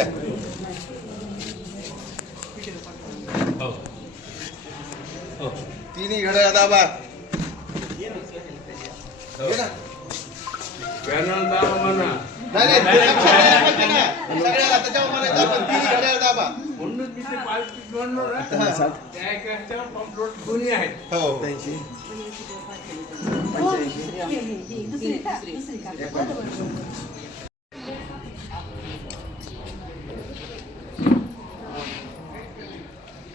Aleluya. Tini, ¿qué le daba? ¿Qué